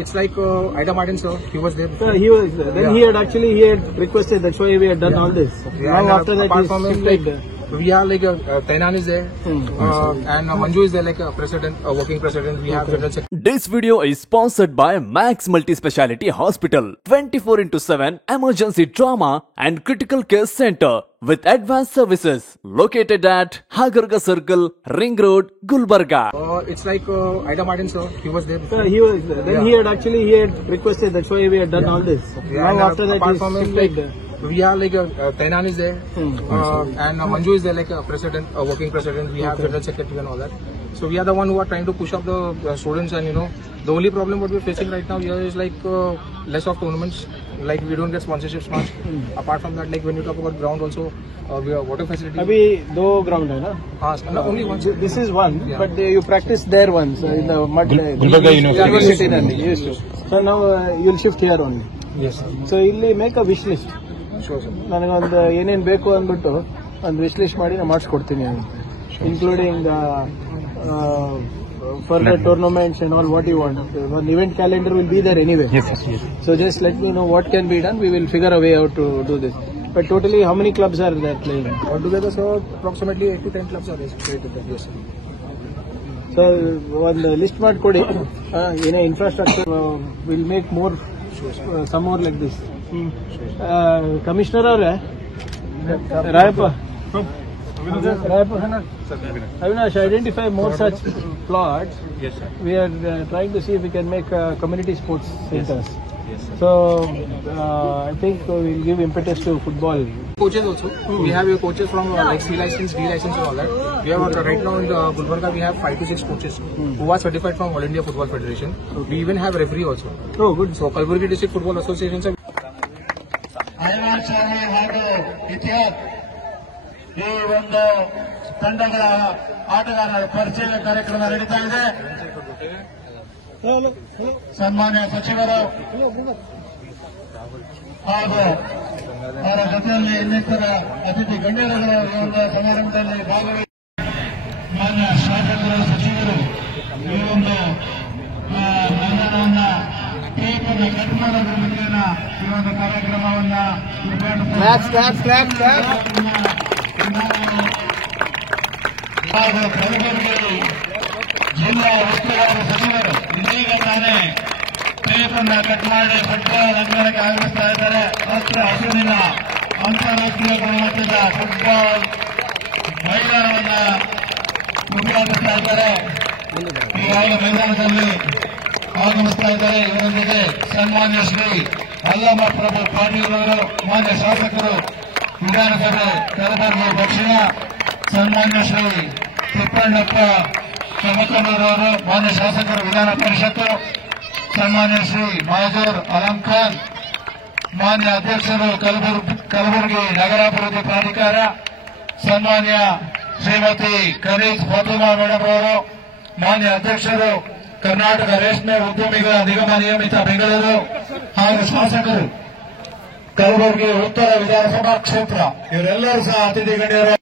It's like Ida Martin, sir. He was there. He was there. Then he had requested. That's why we had done all this. Yeah, now after that, apart from him, like, there. we are like Tainan is there, and Manju is there, like a president, a working president. We have general secretary. This video is sponsored by Max Multi-Speciality Hospital, 24/7 emergency trauma and critical care center with advanced services located at Hagarga Circle, Ring Road, Gulbarga. It's like Ida Martin, sir. He was there. He was there. Then he had requested. That's why we had done all this. Yeah, now after that, apart from him, like, there. we are like Tainan is there, and Manju is there, like a president, a working president. We have general secretary and all that. So we are the one who are trying to push up the students, and the only problem what we're facing right now here is like less of tournaments. Like we don't get sponsorships much. Apart from that, like when you talk about ground also, we have water facility. Abhi do ground hai na? No, only one. This is one, Yeah. but you practice there once in the mud. Gulbarga University. Yes, sir. So now you'll shift here only. Yes, sir. So ಇಲ್ಲಿ make a wish list. Sure, sir. ನನಗೊಂದು ಏನೇನು ಬೇಕು ಅಂದ್ಬಿಟ್ಟು ಒಂದು wish list ಮಾಡಿ ನಾನು ಮಾಡಿಸ್ಕೊಡ್ತೀನಿ ಅಂತ, including further tournaments and all what you want. One event calendar will be there anyway. Yes, yes. So just let me know what can be done. We will figure a way out to do this. But totally, how many clubs are there playing? Altogether, so approximately 8 to 10 clubs are there. Yes, sir. So ಒಂದು list ಮಾಡಿಕೊಡಿ. ಏನೇ infrastructure will make more some more like this. Commissioner ಅವರೇ, Rayappa, Avinash, identify more such plots. Yes, sir. We are trying to see if we can make community sports centers. Yes, sir. So I think we'll give impetus to football. Coaches also. We have coaches from like C license, D license and all that. We have right now in the Gulbarga we have 5 to 6 coaches who are certified from All India Football Federation. We even have referee also. Oh, good. So Kalburgi District Football Association sir. ಈ ಒಂದು ತಂಡಗಳ ಆಟಗಾರರ ಪರಿಚಯ ಕಾರ್ಯಕ್ರಮ ನಡೀತಾ ಇದೆ. ಸನ್ಮಾನ್ಯ ಸಚಿವರು ಹಾಗೂ ಅವರ ಜೊತೆಯಲ್ಲಿ ಇನ್ನಿತರ ಅತಿಥಿ ಗಣ್ಯರುಗಳು ಈ ಒಂದು ಸಮಾರಂಭದಲ್ಲಿ ಭಾಗವಹಿಸಿ ಮಾನ್ಯ ಶಾಸಕರು, ಸಚಿವರು ಈ ಒಂದು ಮೈದಾನವನ್ನ ಟೇಪನ್ನು ಕಟ್ ಮಾಡೋದ್ರ ಮುಖೇನ ಈ ಒಂದು ಕಾರ್ಯಕ್ರಮವನ್ನ ಹಾಗೂ ಕಲಬುರಗಿ ಜಿಲ್ಲಾ ಉಸ್ತುವಾರಿ ಸಚಿವರು ಇದೀಗ ತಾನೇ ಟೇಪನ್ನು ಕಟ್ ಮಾಡಿ ಫುಟ್ಬಾಲ್ ಅಂಗಣಕ್ಕೆ ಆಗಮಿಸ್ತಾ ಇದ್ದಾರೆ. ಹಸಿರಿನ ಅಂತಾರಾಷ್ಟ್ರೀಯ ಗುಣಮಟ್ಟದ ಫುಟ್ಬಾಲ್ ಮೈದಾನವನ್ನ ಉದ್ಘಾಟಿಸ್ತಾ ಇದ್ದಾರೆ. ಈಗಾಗಲೇ ಮೈದಾನದಲ್ಲಿ ಆಗಮಿಸ್ತಾ ಇದ್ದಾರೆ. ಇವರೊಂದಿಗೆ ಸನ್ಮಾನ್ಯ ಶ್ರೀ ಅಲ್ಲಮ ಪ್ರಭು ಪಾಟೀಲ್ ಅವರು, ಮಾನ್ಯ ಶಾಸಕರು, ವಿಧಾನಸಭೆ ಕಲಬುರಗಿ ದಕ್ಷಿಣ, ಸನ್ಮಾನ್ಯ ಶ್ರೀ ತಿಪ್ಪಣ್ಣಪ್ಪ ಕಮಕನೂರವರು, ಮಾನ್ಯ ಶಾಸಕರು, ವಿಧಾನ ಪರಿಷತ್ತು, ಸನ್ಮಾನ್ಯ ಶ್ರೀ ಮಾಜೂರ್ ಅಲಂಖಾನ್, ಮಾನ್ಯ ಅಧ್ಯಕ್ಷರು ಕಲಬುರಗಿ ನಗರಾಭಿವೃದ್ಧಿ ಪ್ರಾಧಿಕಾರ, ಸನ್ಮಾನ್ಯ ಶ್ರೀಮತಿ ಖರೀಜ್ ಫಾತಿಮಾ ಮೇಡಮ್ ಅವರು, ಮಾನ್ಯ ಅಧ್ಯಕ್ಷರು ಕರ್ನಾಟಕ ರೇಷ್ಮೆ ಉದ್ಯಮಿಗಳ ನಿಗಮ ನಿಯಮಿತ ಬೆಂಗಳೂರು ಹಾಗೂ ಶಾಸಕರು ಕಲಬುರಗಿ ಉತ್ತರ ವಿಧಾನಸಭಾ ಕ್ಷೇತ್ರ, ಇವರೆಲ್ಲರೂ ಸಹ ಅತಿಥಿ ಗಣ್ಯರು.